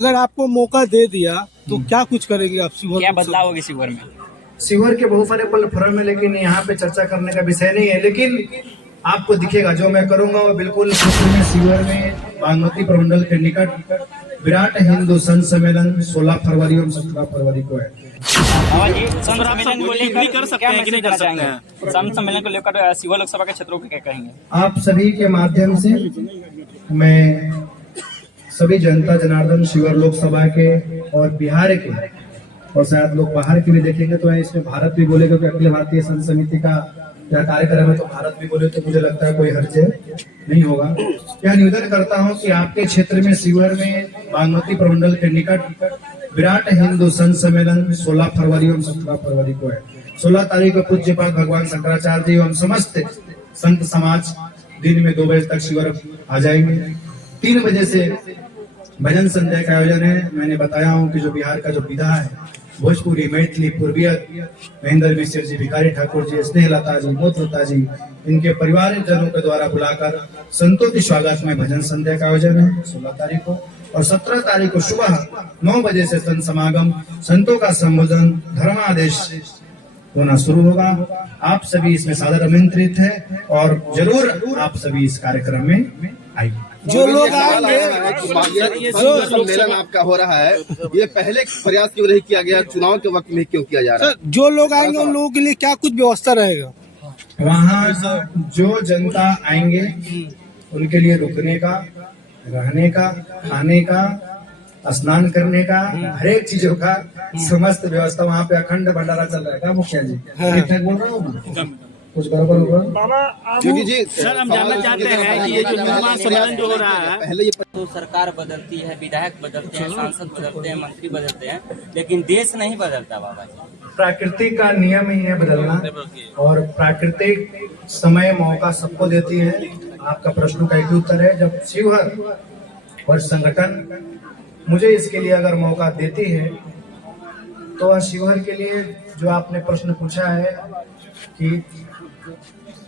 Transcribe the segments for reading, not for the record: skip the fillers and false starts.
अगर आपको मौका दे दिया तो क्या कुछ करेंगे आप शिवहर? क्या बदलाव होगी शिवहर में? शिवहर के बहुत सारे प्लेटफॉर्म है, लेकिन यहाँ पे चर्चा करने का विषय नहीं है। लेकिन आपको दिखेगा जो मैं करूंगा वो बिल्कुल शिवहर में बागमती प्रमंडल के निकट विराट हिंदू संत सम्मेलन 16 फरवरी और 17 फरवरी को है। संत सम्मेलन को लेकर क्या मैसेज देना चाहेंगे? संत सम्मेलन को लेकर शिवहर लोकसभा के क्षेत्रों को क्या कहेंगे? आप सभी के माध्यम से मैं सभी जनता जनार्दन शिवहर लोकसभा के और बिहार के, और शायद लोग बाहर के भी देखेंगे तो इसमें भारत भी बोले, क्योंकि अखिल भारतीय संत समिति का यह कार्यक्रम है तो भारत भी बोले तो मुझे लगता है कोई हर्ज नहीं होगा। यह निवेदन करता हूं कि आपके क्षेत्र में शिवहर में बागमती प्रमंडल के निकट विराट हिंदू संत सम्मेलन 16 फरवरी और 17 फरवरी को है। 16 तारीख को पूज्यपाद भगवान शंकराचार्य जी एवं समस्त संत समाज दिन में 2 बजे तक शिवहर आ जाएंगे। 3 बजे से भजन संध्या का आयोजन है। मैंने बताया हूं कि जो बिहार का जो विधा है भोजपुरी, मैथिली, पूर्वीय, महेंद्र मिश्र जी, भिखारी ठाकुर जी, स्नेहलता जी, मोत्रता जी, इनके परिवार जनों के द्वारा बुलाकर संतों के स्वागत में भजन संध्या का आयोजन है 16 तारीख को। और 17 तारीख को सुबह 9 बजे से संत समागम, संतों का संबोधन, धर्मादेश होना शुरू होगा। आप सभी इसमें सादर आमंत्रित है और जरूर आप सभी इस कार्यक्रम में आइए। जो लोग आएंगे, जो सम्मेलन आपका हो रहा है, ये पहले प्रयास क्यों नहीं किया गया? चुनाव के वक्त में क्यों किया जा रहा है? जो लोग आएंगे उन लोगों के लिए क्या कुछ व्यवस्था रहेगा? वहाँ जो जनता आएंगे उनके लिए रुकने का, रहने का, खाने का, स्नान करने का, हर एक चीजों का समस्त व्यवस्था वहाँ पे अखंड भंडारा चल रहा है। मुखिया जी ठीक ठाक बोल रहा हूँ? कुछ बराबर होगा? क्योंकि जी सर, हम जानना चाहते हैं कि ये जो निर्माण सम्मेलन जो हो रहा है, पहले ये तो सरकार बदलती है, विधायक बदलते हैं, सांसद बदलते हैं, मंत्री बदलते हैं, लेकिन देश नहीं बदलता बाबा जी। प्राकृतिक का नियम ही है बदलना, और प्राकृतिक समय मौका सबको देती है। आपका प्रश्न का एक उत्तर है, जब शिवहर और संगठन मुझे इसके लिए अगर मौका देती है तो शिवहर के लिए जो आपने प्रश्न पूछा है कि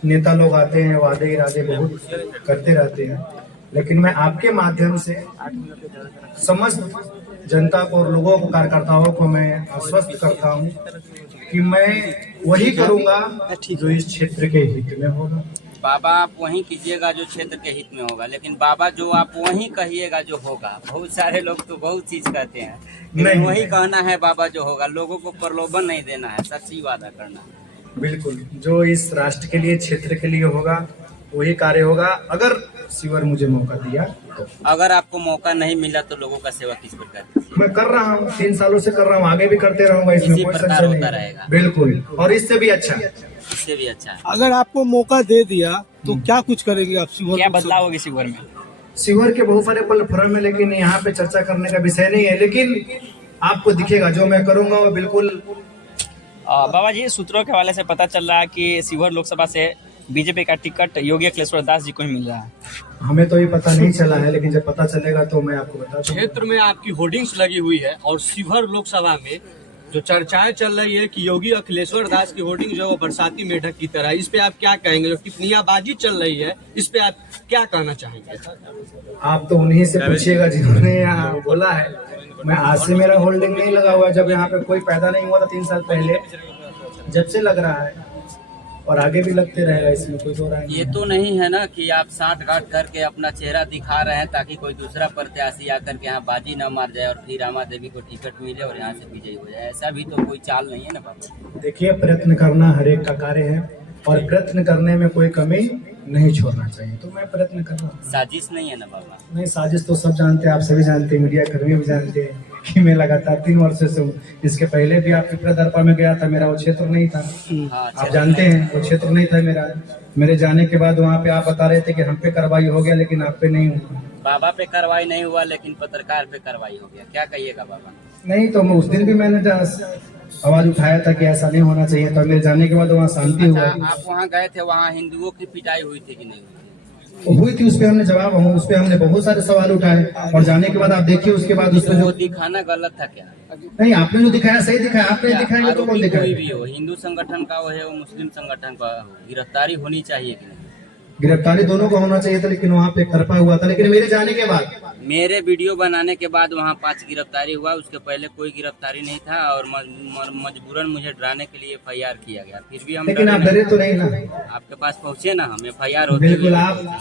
नेता लोग आते हैं, वादे इरादे बहुत करते रहते हैं, लेकिन मैं आपके माध्यम से समस्त जनता को और लोगों को, कार्यकर्ताओं को मैं आश्वस्त करता हूं कि मैं वही करूंगा जो इस क्षेत्र के हित में होगा। बाबा आप वही कीजिएगा जो क्षेत्र के हित में होगा, लेकिन बाबा जो आप वही कहिएगा जो होगा। बहुत सारे लोग तो बहुत चीज कहते हैं, लेकिन वही कहना है बाबा जो होगा। लोगों को प्रलोभन नहीं देना है, सच्ची वादा करना है। बिल्कुल, जो इस राष्ट्र के लिए, क्षेत्र के लिए होगा वही कार्य होगा, अगर शिवहर मुझे मौका दिया तो। अगर आपको मौका नहीं मिला तो लोगों का सेवा किस प्रकार कीजिएगा? मैं कर रहा हूँ, 3 सालों से कर रहा हूँ, आगे भी करते रहूंगा, इसमें इसी कोई प्रकार संशय होता नहीं। रहेगा। बिल्कुल, और इससे भी अच्छा। इससे भी अच्छा है। अगर आपको मौका दे दिया तो क्या कुछ करेंगे आप शिवहर? क्या बदलाव होगी शिवहर में? शिवहर के बहुत सारे प्लेटफॉर्म है, लेकिन यहाँ पे चर्चा करने का विषय नहीं है। लेकिन आपको दिखेगा जो मैं करूंगा वो बिल्कुल। बाबा जी, सूत्रों के हवाले से पता चल रहा है कि शिवहर लोकसभा से बीजेपी का टिकट योगी अखिलेश्वर दास जी को ही मिल रहा है। हमें तो ये पता नहीं चला है, लेकिन जब पता चलेगा तो मैं आपको बता दूंगा। क्षेत्र में आपकी होर्डिंग्स लगी हुई है और शिवहर लोकसभा में जो चर्चाएं चल रही है कि योगी अखिलेश्वर दास की होर्डिंग जो है वो बरसाती मेढक की तरह, इस पे आप क्या कहेंगे? जो टिप्पणियाबाजी चल रही है, इस पे आप क्या कहना चाहेंगे? आप तो उन्हीं से पूछिएगा जिन्होंने यहाँ बोला है। मैं आज से मेरा होल्डिंग नहीं लगा हुआ, जब यहाँ पे कोई पैदा नहीं हुआ था 3 साल पहले, जब से लग रहा है और आगे भी लगते रहेगा, इसमें कोई दो राय नहीं। ये तो नहीं है ना कि आप साठ गांठ करके अपना चेहरा दिखा रहे हैं ताकि कोई दूसरा प्रत्याशी आकर के यहाँ बाजी न मार जाए और फिर रामा देवी को टिकट मिले और यहाँ से विजयी हो जाए। ऐसा भी तो कोई चाल नहीं है ना बाबा। देखिए, प्रयत्न करना हर एक का कार्य है और प्रयत्न करने में कोई कमी नहीं छोड़ना चाहिए, तो मैं प्रयत्न कर रहा हूँ। साजिश नहीं है ना बाबा? नहीं, साजिश तो सब जानते हैं, आप सभी जानते हैं, मीडिया कर्मी भी जानते हैं कि मैं लगातार 3 वर्षों से हूँ। इसके पहले भी आप पिपरा दरपा में गया था, मेरा वो क्षेत्र नहीं था। आप जानते हैं वो क्षेत्र नहीं था मेरा। मेरे जाने के बाद वहाँ पे आप बता रहे थे कि हम पे कार्रवाई हो गया, लेकिन आप पे नहीं हुआ। बाबा पे कार्रवाई नहीं हुआ, लेकिन पत्रकार पे कार्रवाई हो गया। क्या कहिएगा बाबा? नहीं तो उस दिन भी मैंने आवाज उठाया था कि ऐसा नहीं होना चाहिए, तो मेरे जाने के बाद वहाँ शांति हुआ। आप वहाँ गए थे, वहाँ हिंदुओं की पिटाई हुई थी कि नहीं हुई? हुई थी, उस पे हमने जवाब, उस पे हमने बहुत सारे सवाल उठाए, और जाने के बाद आप देखिए उसके बाद उस पे वो जो दिखाना गलत था क्या? नहीं, आपने जो दिखाया सही दिखाया, आपने दिखाएंगे तो कौन आरोपी कोई दिखाएगा? भी हो, हिंदू संगठन का हो, वो मुस्लिम संगठन का हो, गिरफ्तारी होनी चाहिए कि नहीं? गिरफ्तारी दोनों को होना चाहिए था, लेकिन वहाँ पे करपा हुआ था। लेकिन मेरे जाने के बाद मेरे वीडियो बनाने के बाद वहाँ 5 गिरफ्तारी हुआ, उसके पहले कोई गिरफ्तारी नहीं था और मजबूरन मुझे डराने के लिए FIR किया गया। फिर भी हम लेकिन आप डरे तो नहीं ना? आपके पास पहुँचे ना, हम FIR होते बिल्कुल। आप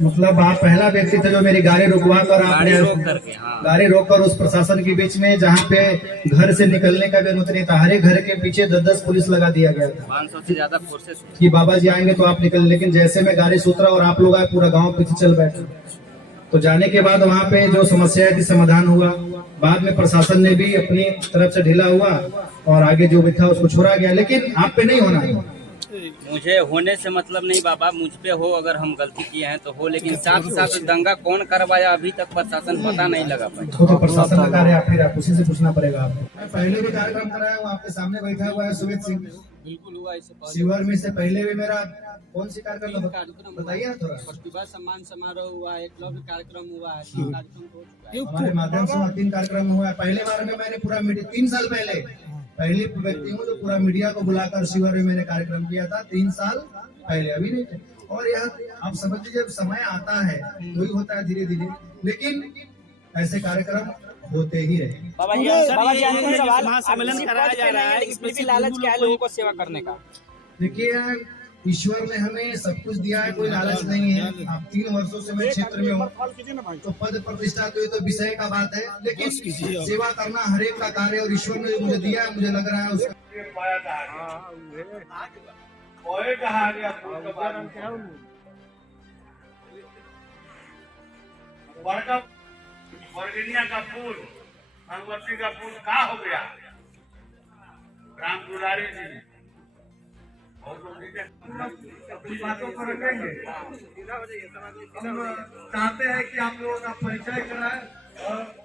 मतलब आप पहला व्यक्ति थे जो मेरी गाड़ी रुकवा कर आपने गाड़ी रोक करके, हाँ, गाड़ी रोककर उस प्रशासन के बीच में, जहाँ पे घर से निकलने का भी अनुमति नहीं था, हर एक घर के पीछे 10-10 पुलिस लगा दिया गया था 500 से ज्यादा फोर्सेस। कि बाबा जी आएंगे तो आप निकल। लेकिन जैसे मैं गाड़ी से उतरा और आप लोग आए, पूरा गांव पीछे चल बैठे। तो जाने के बाद वहाँ पे जो समस्या थी समाधान हुआ। बाद में प्रशासन ने भी अपनी तरफ से ढीला हुआ और आगे जो भी था उसको छोड़ा गया। लेकिन आप पे नहीं होना है। मुझे होने से मतलब नहीं बाबा, मुझ पे हो, अगर हम गलती किए हैं तो हो, लेकिन साथ साथ दंगा कौन करवाया अभी तक प्रशासन पता नहीं लगा पाया। तो प्रशासन का कार्य आप, फिर आप उसी से पूछना पड़ेगा आपको। मैं पहले भी कार्यक्रम कराया हूँ, आपके सामने बैठा हुआ है सुमित सिंह। बिल्कुल हुआ इससे पहले। शिवर में से पहले भी मेरा कौन सी कार्यक्रम बताइए ना थोड़ा। प्रतिभा सम्मान समारोह हुआ है, एकलव्य कार्यक्रम हुआ है, 3 कार्यक्रम हो चुका है। हमारे माध्यम से 3 कार्यक्रम हुआ है। पहले बार में मैंने पूरा मीडिया 3 साल पहले पहली व्यक्ति हूँ जो पूरा मीडिया को बुलाकर शिवर में मैंने कार्यक्रम किया था 3 साल पहले, अभी नहीं थे। और यह आप समझ लीजिए, जब समय आता है तो ही होता है धीरे धीरे, लेकिन ऐसे कार्यक्रम होते ही रहे। बाबा जी अंतिम सवाल, महासम्मेलन कराया जा रहा है, इसमें भी लालच क्या है लोगों को सेवा करने का? देखिए, ईश्वर ने हमें सब कुछ दिया है, कोई लालच नहीं है। आप 3 वर्षों से मैं क्षेत्र में हूँ, तो पद प्रतिष्ठा तो विषय का बात है, लेकिन सेवा करना हर एक का कार्य, और ईश्वर ने जो मुझे दिया है, मुझे लग रहा है उसका वर्गीनिया का पुल, भगवती का पुल कहाँ हो गया? राम दुलारी जी बातों को रखेंगे। हम चाहते हैं कि आप लोगों का परिचय कराएं और